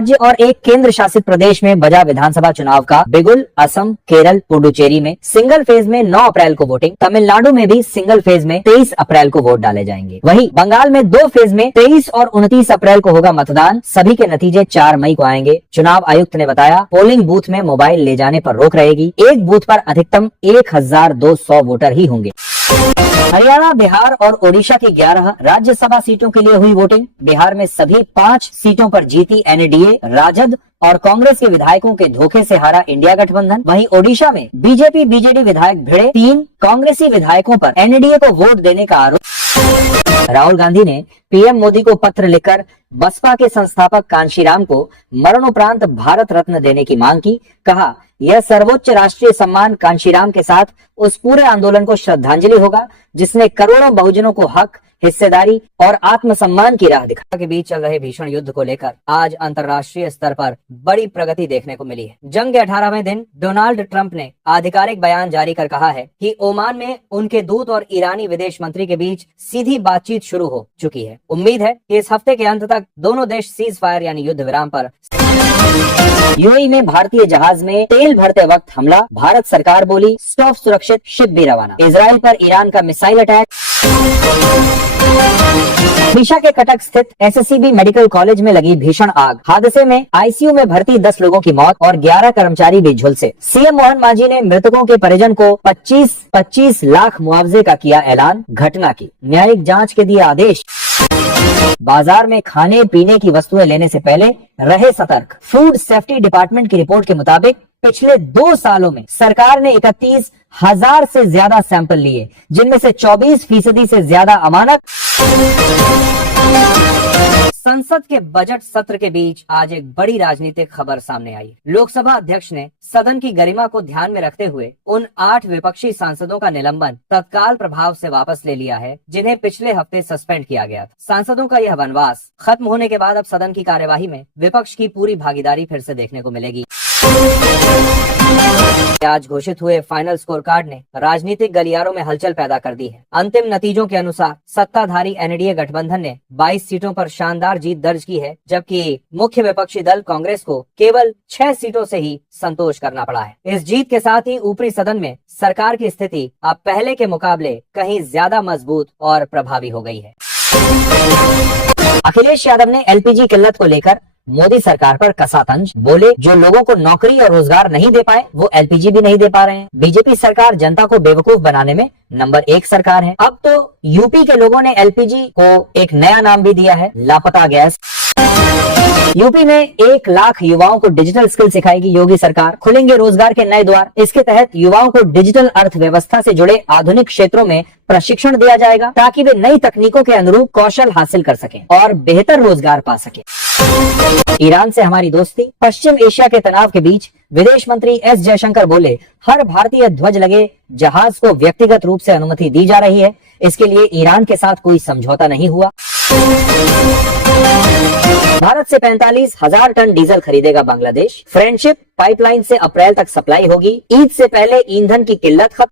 राज्य और एक केंद्र शासित प्रदेश में बजा विधानसभा चुनाव का बिगुल। असम, केरल, पुडुचेरी में सिंगल फेज में 9 अप्रैल को वोटिंग। तमिलनाडु में भी सिंगल फेज में 23 अप्रैल को वोट डाले जाएंगे। वहीं बंगाल में 2 फेज में 23 और 29 अप्रैल को होगा मतदान। सभी के नतीजे 4 मई को आएंगे। चुनाव आयुक्त ने बताया, पोलिंग बूथ में मोबाइल ले जाने पर रोक रहेगी। एक बूथ पर अधिकतम 1200 वोटर ही होंगे। हरियाणा, बिहार और ओडिशा की 11 राज्यसभा सीटों के लिए हुई वोटिंग। बिहार में सभी 5 सीटों पर जीती एनडीए। राजद और कांग्रेस के विधायकों के धोखे से हारा इंडिया गठबंधन। वहीं ओडिशा में बीजेपी बीजेडी विधायक भिड़े। 3 कांग्रेसी विधायकों पर एनडीए को वोट देने का आरोप। राहुल गांधी ने पीएम मोदी को पत्र लिखकर बसपा के संस्थापक कांशीराम को मरणोपरांत भारत रत्न देने की मांग की। कहा, यह सर्वोच्च राष्ट्रीय सम्मान कांशीराम के साथ उस पूरे आंदोलन को श्रद्धांजलि होगा जिसने करोड़ों बहुजनों को हक, हिस्सेदारी और आत्मसम्मान की राह दिखा। के बीच चल रहे भीषण युद्ध को लेकर आज अंतर्राष्ट्रीय स्तर पर बड़ी प्रगति देखने को मिली है। जंग के 18वें दिन डोनाल्ड ट्रंप ने आधिकारिक बयान जारी कर कहा है कि ओमान में उनके दूत और ईरानी विदेश मंत्री के बीच सीधी बातचीत शुरू हो चुकी है। उम्मीद है कि इस हफ्ते के अंत तक दोनों देश सीज फायर यानी युद्ध विराम पर। यूएई में भारतीय जहाज में तेल भरते वक्त हमला। भारत सरकार बोली, स्टॉप सुरक्षित, शिप भी रवाना। इजराइल पर ईरान का मिसाइल अटैक। ओडिशा के कटक स्थित एसएससीबी मेडिकल कॉलेज में लगी भीषण आग। हादसे में आईसीयू में भर्ती 10 लोगों की मौत और 11 कर्मचारी भी झुलसे। सीएम मोहन मांझी ने मृतकों के परिजन को 25 लाख मुआवजे का किया ऐलान। घटना की न्यायिक जांच के दिए आदेश। बाजार में खाने पीने की वस्तुएं लेने से पहले रहे सतर्क। फूड सेफ्टी डिपार्टमेंट की रिपोर्ट के मुताबिक पिछले 2 सालों में सरकार ने 31,000 से ज्यादा सैंपल लिए, जिनमें से 24% से ज्यादा अमानक। संसद के बजट सत्र के बीच आज एक बड़ी राजनीतिक खबर सामने आई। लोकसभा अध्यक्ष ने सदन की गरिमा को ध्यान में रखते हुए उन 8 विपक्षी सांसदों का निलंबन तत्काल प्रभाव से वापस ले लिया है जिन्हें पिछले हफ्ते सस्पेंड किया गया था। सांसदों का यह वनवास खत्म होने के बाद अब सदन की कार्यवाही में विपक्ष की पूरी भागीदारी फिर से देखने को मिलेगी। आज घोषित हुए फाइनल स्कोर कार्ड ने राजनीतिक गलियारों में हलचल पैदा कर दी है। अंतिम नतीजों के अनुसार सत्ताधारी एनडीए गठबंधन ने 22 सीटों पर शानदार जीत दर्ज की है, जबकि मुख्य विपक्षी दल कांग्रेस को केवल 6 सीटों से ही संतोष करना पड़ा है। इस जीत के साथ ही ऊपरी सदन में सरकार की स्थिति अब पहले के मुकाबले कहीं ज्यादा मजबूत और प्रभावी हो गई है। अखिलेश यादव ने एलपीजी किल्लत को लेकर मोदी सरकार पर कसा तंज। बोले, जो लोगों को नौकरी और रोजगार नहीं दे पाए वो एलपीजी भी नहीं दे पा रहे हैं। बीजेपी सरकार जनता को बेवकूफ बनाने में नंबर 1 सरकार है। अब तो यूपी के लोगों ने एलपीजी को एक नया नाम भी दिया है, लापता गैस। यूपी में 1 लाख युवाओं को डिजिटल स्किल सिखाएगी योगी सरकार। खुलेंगे रोजगार के नए द्वार। इसके तहत युवाओं को डिजिटल अर्थव्यवस्था से जुड़े आधुनिक क्षेत्रों में प्रशिक्षण दिया जाएगा ताकि वे नई तकनीकों के अनुरूप कौशल हासिल कर सकें और बेहतर रोजगार पा सकें। ईरान से हमारी दोस्ती। पश्चिम एशिया के तनाव के बीच विदेश मंत्री एस जयशंकर बोले, हर भारतीय ध्वज लगे जहाज को व्यक्तिगत रूप से अनुमति दी जा रही है। इसके लिए ईरान के साथ कोई समझौता नहीं हुआ। भारत से 45,000 टन डीजल खरीदेगा बांग्लादेश। फ्रेंडशिप पाइपलाइन से अप्रैल तक सप्लाई होगी। ईद से पहले ईंधन की किल्लत खत्म।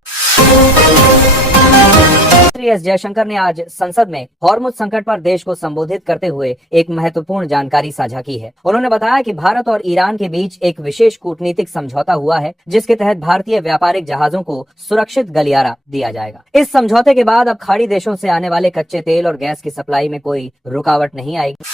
एस जयशंकर ने आज संसद में हॉर्मुज संकट पर देश को संबोधित करते हुए एक महत्वपूर्ण जानकारी साझा की है। उन्होंने बताया कि भारत और ईरान के बीच एक विशेष कूटनीतिक समझौता हुआ है जिसके तहत भारतीय व्यापारिक जहाजों को सुरक्षित गलियारा दिया जाएगा। इस समझौते के बाद अब खाड़ी देशों से आने वाले कच्चे तेल और गैस की सप्लाई में कोई रुकावट नहीं आएगी।